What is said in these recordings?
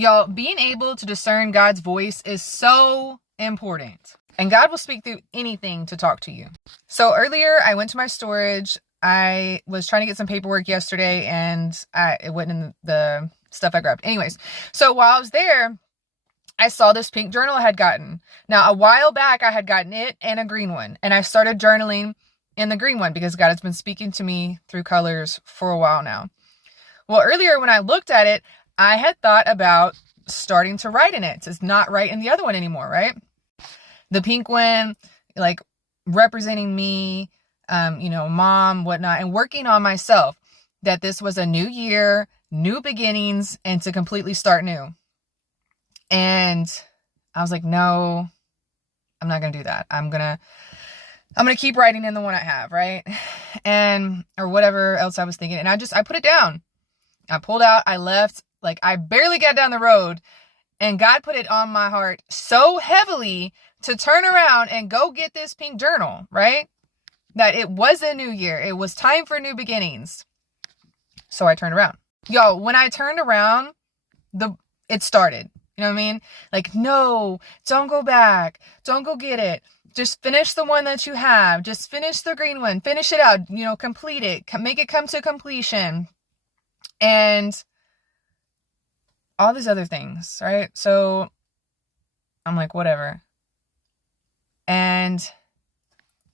Y'all, being able to discern God's voice is so important. And God will speak through anything to talk to you. So earlier, I went to my storage. I was trying to get some paperwork yesterday, and it wasn't in the stuff I grabbed. Anyways, so while I was there, I saw this pink journal I had gotten. Now, a while back, I had gotten it and a green one. And I started journaling in the green one because God has been speaking to me through colors for a while now. Well, earlier when I looked at it, I had thought about starting to write in it. It's not write in the other one anymore, right? The pink one, like representing me, mom, whatnot, and working on myself, that this was a new year, new beginnings, and to completely start new. And I was like, no, I'm not going to do that. I'm going to keep writing in the one I have, right? And, or whatever else I was thinking. And I put it down. I pulled out, I left, like I barely got down the road, and God put it on my heart so heavily to turn around and go get this pink journal, right? That it was a new year. It was time for new beginnings. So I turned around. Y'all, when I turned around, it started. You know what I mean? Like, no, don't go back. Don't go get it. Just finish the one that you have. Just finish the green one. Finish it out. Complete it. Make it come to completion. And all these other things, right? So I'm like, whatever. And,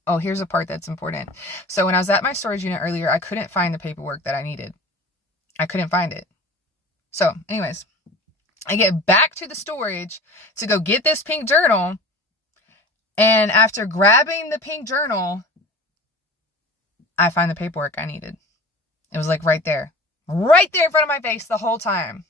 oh, here's a part that's important. So when I was at my storage unit earlier, I couldn't find the paperwork that I needed. I couldn't find it. So anyways, I get back to the storage to go get this pink journal. And after grabbing the pink journal, I find the paperwork I needed. It was like right there in front of my face the whole time.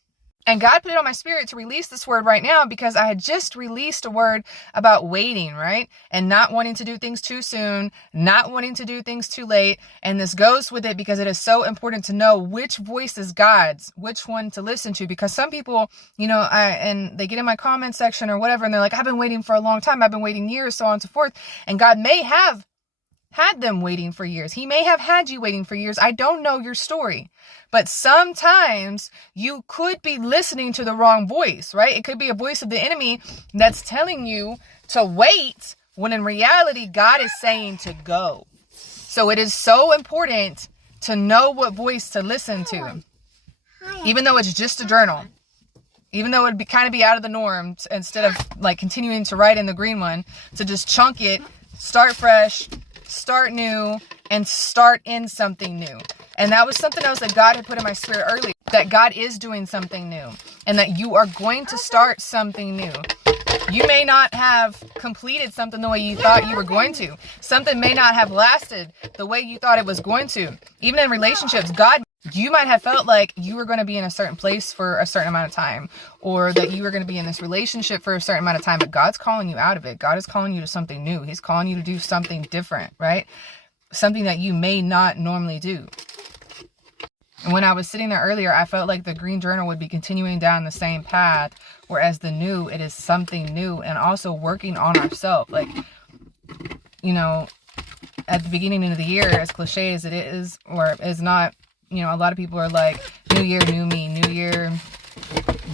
And God put it on my spirit to release this word right now because I had just released a word about waiting, right? And not wanting to do things too soon, not wanting to do things too late. And this goes with it because it is so important to know which voice is God's, which one to listen to. Because some people, and they get in my comment section or whatever, and they're like, I've been waiting for a long time. I've been waiting years, so on and so forth. And God may have had them waiting for years. He may have had you waiting for years. I don't know your story. But sometimes you could be listening to the wrong voice, right? It could be a voice of the enemy that's telling you to wait when in reality, God is saying to go. So it is so important to know what voice to listen to, even though it's just a journal, even though it'd kind of be out of the norm instead of like continuing to write in the green one, to just chunk it, start fresh, start new, and start in something new. And that was something else that God had put in my spirit earlier, that God is doing something new and that you are going to start something new. You may not have completed something the way you thought you were going to. Something may not have lasted the way you thought it was going to. Even in relationships, you might have felt like you were going to be in a certain place for a certain amount of time, or that you were going to be in this relationship for a certain amount of time, but God's calling you out of it. God is calling you to something new. He's calling you to do something different, right? Something that you may not normally do. And when I was sitting there earlier, I felt like the green journal would be continuing down the same path, whereas the new, it is something new, and also working on ourselves. Like, at the beginning of the year, as cliche as it is, or is not, a lot of people are like, new year, new me, new year,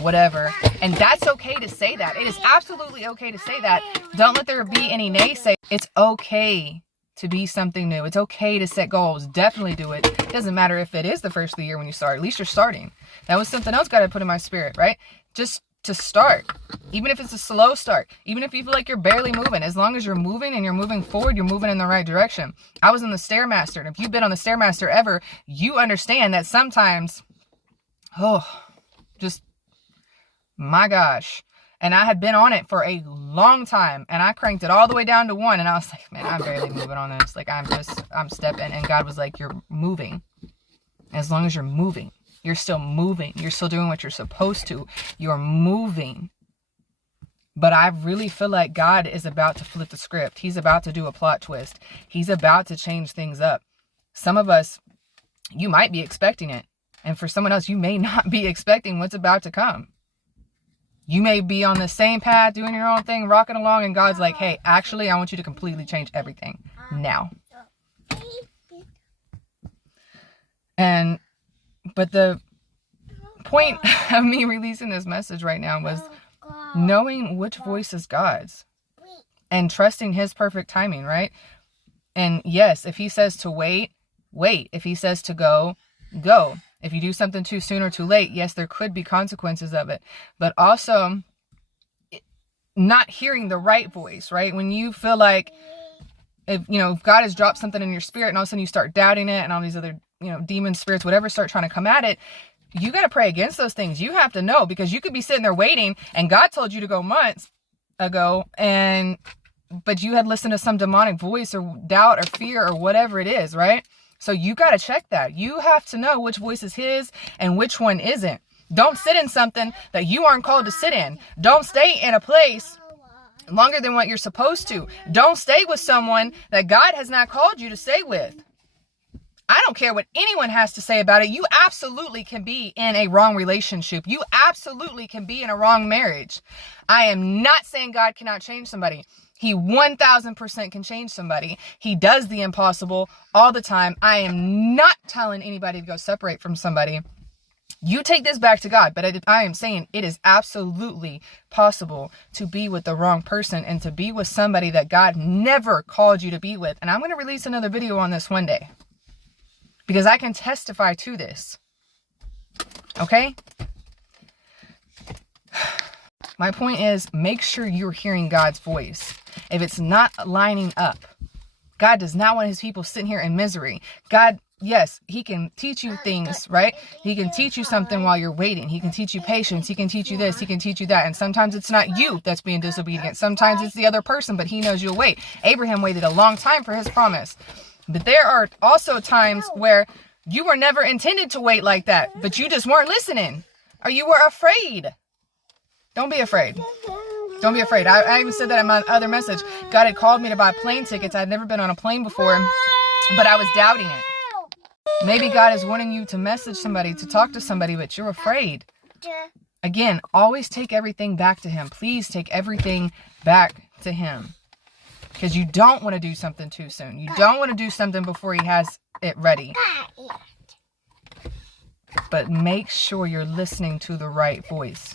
whatever. And that's okay to say that. It is absolutely okay to say that. Don't let there be any naysay. It's okay to be something new. It's okay to set goals. Definitely do it. It doesn't matter if it is the first of the year when you start. At least you're starting. That was something else God had put in my spirit, right? Just to start. Even if it's a slow start. Even if you feel like you're barely moving. As long as you're moving and you're moving forward, you're moving in the right direction. I was in the Stairmaster. And if you've been on the Stairmaster ever, you understand that sometimes, my gosh. And I had been on it for a long time, and I cranked it all the way down to 1. And I was like, man, I'm barely moving on this. Like, I'm stepping. And God was like, you're moving. As long as you're moving, you're still moving. You're still doing what you're supposed to. You're moving. But I really feel like God is about to flip the script. He's about to do a plot twist. He's about to change things up. Some of us, you might be expecting it. And for someone else, you may not be expecting what's about to come. You may be on the same path, doing your own thing, rocking along, and God's like, hey, actually, I want you to completely change everything now. But the point of me releasing this message right now was knowing which voice is God's and trusting his perfect timing, right? And yes, if he says to wait, wait. If he says to go, go. If you do something too soon or too late, yes, there could be consequences of it. But also not hearing the right voice, right? When you feel like, if God has dropped something in your spirit and all of a sudden you start doubting it and all these other, demon spirits, whatever, start trying to come at it, you got to pray against those things. You have to know, because you could be sitting there waiting and God told you to go months ago, but you had listened to some demonic voice or doubt or fear or whatever it is, right? So you got to check that. You have to know which voice is his and which one isn't. Don't sit in something that you aren't called to sit in. Don't stay in a place longer than what you're supposed to. Don't stay with someone that God has not called you to stay with. I don't care what anyone has to say about it. You absolutely can be in a wrong relationship. You absolutely can be in a wrong marriage. I am not saying God cannot change somebody. He 1000% can change somebody. He does the impossible all the time. I am not telling anybody to go separate from somebody. You take this back to God, but I am saying it is absolutely possible to be with the wrong person and to be with somebody that God never called you to be with. And I'm going to release another video on this one day, because I can testify to this. Okay? My point is, make sure you're hearing God's voice. If it's not lining up, God does not want his people sitting here in misery. God, yes, he can teach you things, right? He can teach you something while you're waiting. He can teach you patience. He can teach you this. He can teach you that. And sometimes it's not you that's being disobedient. Sometimes it's the other person, but he knows you'll wait. Abraham waited a long time for his promise. But there are also times where you were never intended to wait like that, but you just weren't listening, or you were afraid. Don't be afraid. Don't be afraid. I even said that in my other message. God had called me to buy plane tickets. I'd never been on a plane before, but I was doubting it. Maybe God is wanting you to message somebody, to talk to somebody, but you're afraid. Again, always take everything back to him. Please take everything back to him. Because you don't want to do something too soon. You don't want to do something before he has it ready. But make sure you're listening to the right voice.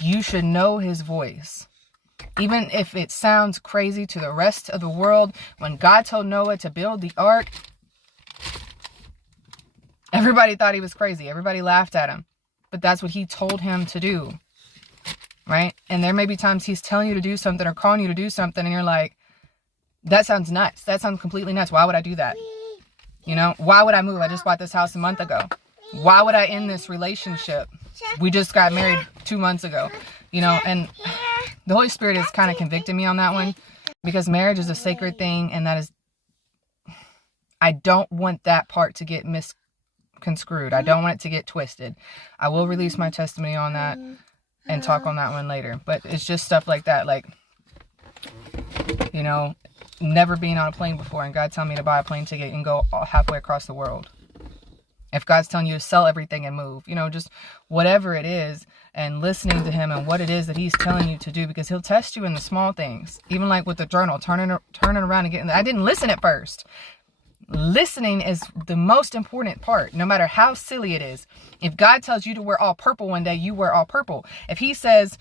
You should know his voice. Even if it sounds crazy to the rest of the world, when God told Noah to build the ark, everybody thought he was crazy. Everybody laughed at him. But that's what he told him to do. Right? And there may be times he's telling you to do something or calling you to do something and you're like, that sounds nuts. That sounds completely nuts. Why would I do that? Why would I move? I just bought this house a month ago. Why would I end this relationship? We just got married 2 months ago. And the Holy Spirit is kind of convicting me on that one, because marriage is a sacred thing. And that is, I don't want that part to get misconstrued. I don't want it to get twisted. I will release my testimony on that and talk on that one later. But it's just stuff like that. Like, never being on a plane before and God telling me to buy a plane ticket and go halfway across the world. If God's telling you to sell everything and move, just whatever it is, and listening to him and what it is that he's telling you to do, because he'll test you in the small things. Even like with the journal, turning around and getting, I didn't listen at first. Listening is the most important part, no matter how silly it is. If God tells you to wear all purple one day, you wear all purple. If he says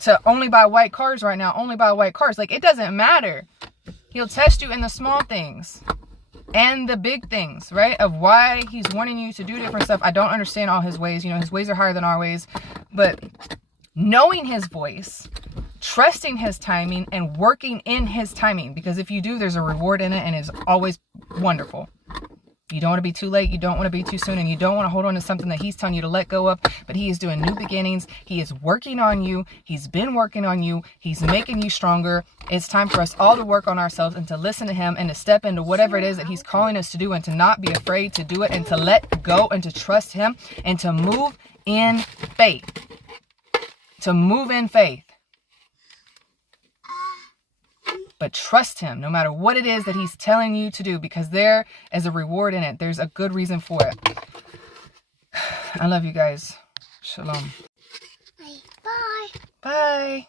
to only buy white cars right now, only buy white cars. Like, it doesn't matter. He'll test you in the small things and the big things, right? Of why he's wanting you to do different stuff. I don't understand all his ways. His ways are higher than our ways. But knowing his voice, trusting his timing, and working in his timing. Because if you do, there's a reward in it, and it's always wonderful. You don't want to be too late. You don't want to be too soon. And you don't want to hold on to something that he's telling you to let go of. But he is doing new beginnings. He is working on you. He's been working on you. He's making you stronger. It's time for us all to work on ourselves and to listen to him and to step into whatever it is that he's calling us to do, and to not be afraid to do it, and to let go and to trust him and to move in faith. To move in faith. But trust him no matter what it is that he's telling you to do, because there is a reward in it. There's a good reason for it. I love you guys. Shalom. Bye. Bye.